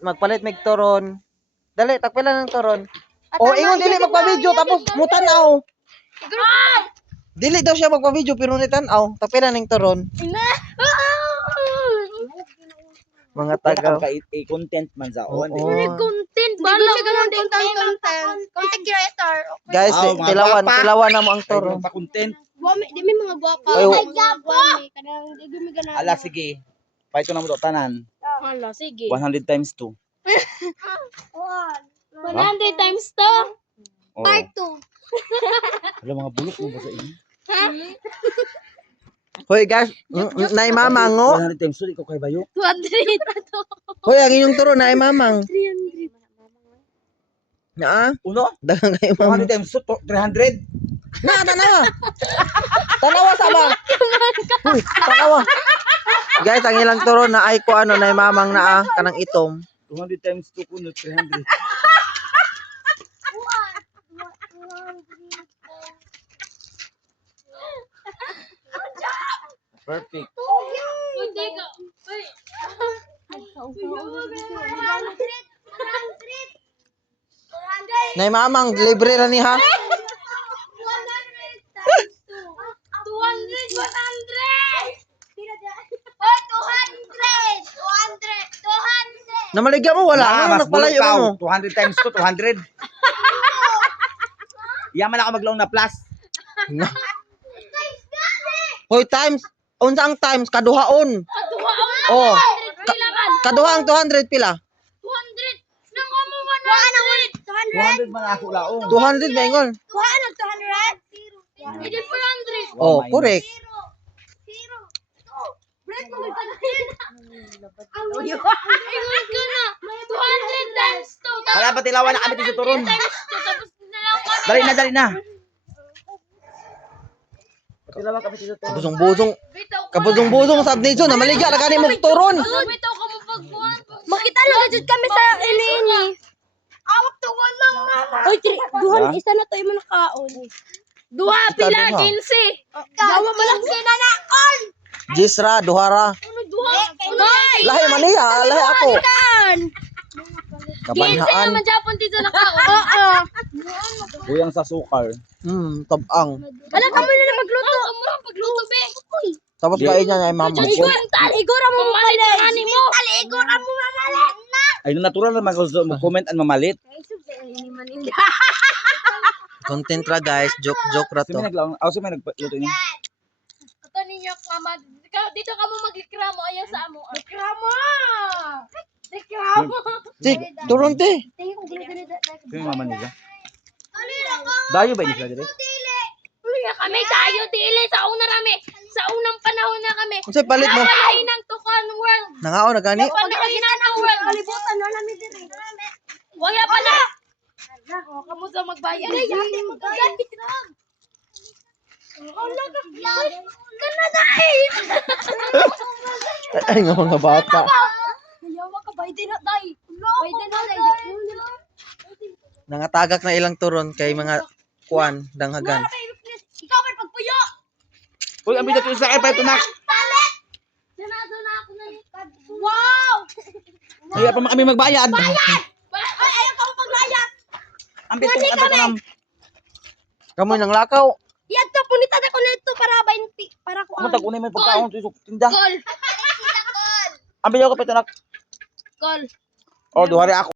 magpalit mig turon. Dali, takpila ng turon. O ingon dili magpa-video tapos mutanaw. Dili daw siya magpa-video pero nitanaw. Takpila ning turon. Mga taga content man sa on. Content creator. Guys, tilawan na mo ang turon. Pa content. Di may mga guwapa. Ala sige. Paito na mo to tanan. Hala, sige. 100 times 2. 100 times 2. Part 2. Wala mga bulok mo ba sa inyo? Hoy guys, nay mamang ngo. 100 times 2 ikaw kay bayo. 200. Hoy, ang inyong turon nay mamang. 300. Na? Uno? Dagang kayo mamang. 100 times 2 300. Na, tanawa. Tanawa sa ba? Uy, tanawa. Guys, ang ilang turon na ay ko ano nay mamang na kanang itom. 200 times 2 kuno 300. Perfect. Hindi ka. Nay mamang, libre ra ni ha. 200. 100. Oh, 200. Namaligya mo wala. Ano nagpalayo mo? 200 times 2 200. Yaman ako maglaong na plus. Hoy, times. Unsa ang times kaduhaon? Oh. Kaduha ang 200 pila. 200. Nang mo 100. 200 man ako laong. 200 ba ingon? 200. Hindi 400. Oh, correct. Ingat ka na. 200 times 2. Wala pa tilawan na kami dito turon. Times 2. Tapos na lang kami. Dali na. Tilawan kami dito turon. Busong-busong. Kabusong-busong sa nito na maligya na kani mo turon. Bitaw ka mo pagbuhan. Makita lang jud kami sa ini. Awak tuwan lang mama. Oy, duhan isa na to imo nakaon. Duha pila 15. Dawa mo lang sina na kon. Jisra, duhara. Ano duha? Lahi man niya, lahi ako. kan. 15 Kabanhaan. naman Japon dito na kaon. Kuyang sa sukar. Tabang. Wala ka mo na magluto. Kamura pagluto be. Tapos kain niya ay mama. Igora mo Mamalit ang ani mo. Igora mo mamalit na. Ay natural na mag-comment ang mamalit. Content ra guys, joke ra Si to. may naglaong. Si may nagluto niya. Ito ninyo mama. Dito ka mo magreklamo ayaw sa amo. Reklamo. Tik, turon te. Si may mama nila. Dayo ba niya dire? Uy, kami tayo dili sa una rami. Sa unang panahon na kami. Unsay palit mo? Napalain ng Tukan World. Nangaon na gani. Napalain ng World. Kalibutan na namin dire. Wala pa na. Kamu sa magbayad. Ay, yate mo kagad. Ay, nga mga bata. Yawa ka bayde na day. Bayde na day. Nangatagak na ilang turon kay mga kuan danghagan. Ikaw man pagpuyo. Uy, ang bigat yung sa akin pa ito nak. Sanado na ako na Wow! Kaya pa kami magbayad. Ay, ayaw ka mo paglayas. Ang bigat yung ato nam. Kamoy nang lakaw. Yan to, punitan ako nito para 20. Para ko Kumunta ko na may pagkaon sa tinda. Call. Ang bigat ko pa ito nak. Call. Oh, duhari ako.